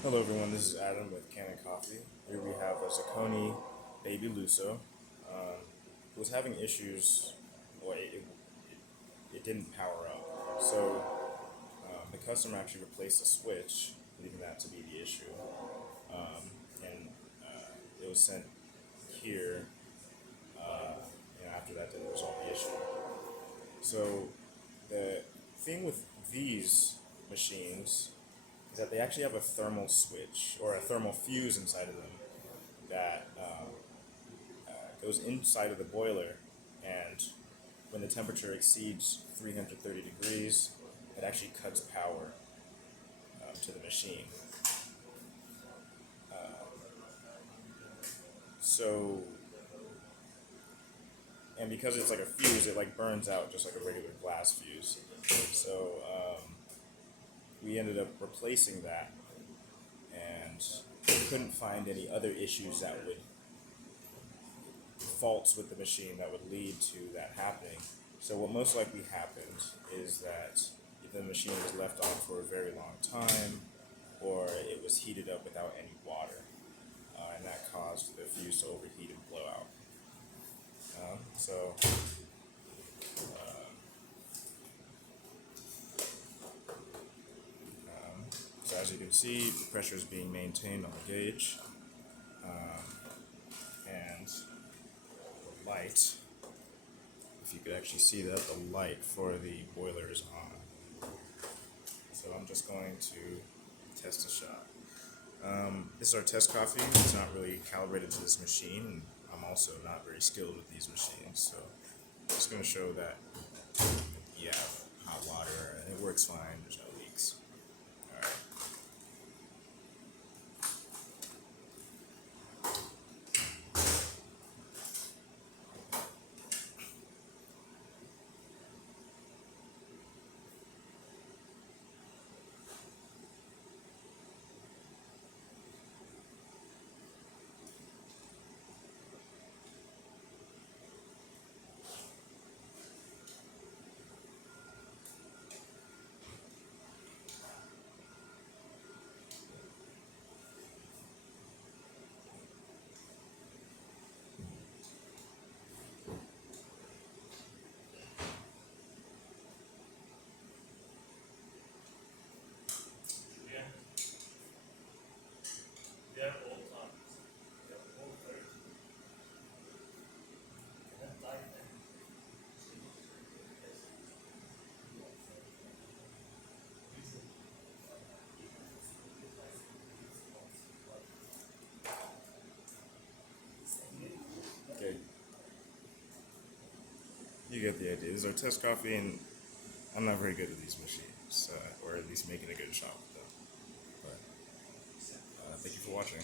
Hello everyone, this is Adam with Kanen Coffee. Here we have a Zacconi baby Lusso who was having issues. Well, it didn't power up. So the customer actually replaced the switch, leaving that to be the issue. And it was sent here, after that didn't resolve the issue. So the thing with these machines is that they actually have a thermal switch or a thermal fuse inside of them that goes inside of the boiler, and when the temperature exceeds 330 degrees, it actually cuts power to the machine. So, and because it's like a fuse, it like burns out just like a regular glass fuse. So we ended up replacing that, and couldn't find any other issues that would faults with the machine that would lead to that happening. So what most likely happened is that the machine was left on for a very long time, or it was heated up without any water, and that caused the fuse to overheat and blow out. So so as you can see, the pressure is being maintained on the gauge, and the light, if you could actually see that, the light for the boiler is on. So I'm just going to test a shot. This is our test coffee. It's not really calibrated to this machine, and I'm also not very skilled with these machines, so I'm just going to show that you have hot water and it works fine. There's no leaks. All right. Okay, you get the idea. This is our test coffee, and I'm not very good at these machines, or at least making a good shot with them. But thank you for watching.